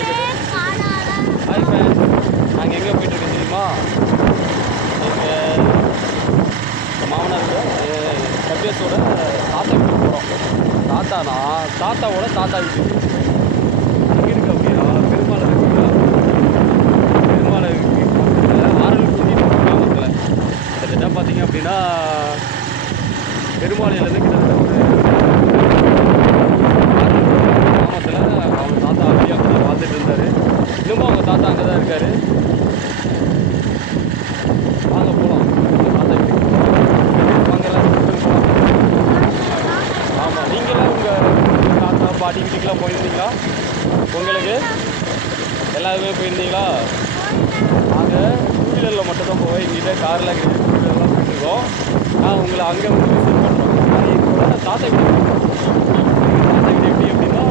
Hi fan. நாங்கள் எங்கே போயிட்டுருக்கோம் தெரியுமா? எங்கள் மாமனாரோட கபியஸோட தாத்தா வீட்டுக்கு போகிறோம். தாத்தாவோட தாத்தா வீட்டுக்கு அங்கே இருக்கு அப்படின்னா பெருமாள் இருக்குங்களா? பெருமாள் ஆரல்குடி கிராமத்தில் கிட்டத்தட்ட பார்த்தீங்க அப்படின்னா பெருமாளையிலேருந்து கிட்டத்தட்ட ஒரு கிராமத்தில் அவங்க தாத்தா அப்படியே அங்கே தான் வாழ்ந்துட்டு இருந்தார். இன்னமும் அவங்க தாத்தா அங்கே தான் இருக்கார். வாங்க போகலாம் தாத்தா வீட்டுக்கு. வாங்கலாம் ஆமாம். நீங்களாம் உங்கள் தாத்தா பாட்டி வீட்டுக்கெலாம் போயிருந்தீங்களா? உங்களுக்கு எல்லாருமே போயிருந்தீங்களா? நாங்கள் டூ வீலரில் மட்டும் தான் போவோம். எங்ககிட்ட கார்லாம் கிடையாது. டூ வீலர்லாம் போயிட்டுருக்கோம். நான் உங்களை அங்கே வந்து விசிட் பண்ணுறோம். எங்களோட தாத்தா வீடு எப்படி அப்படின்னா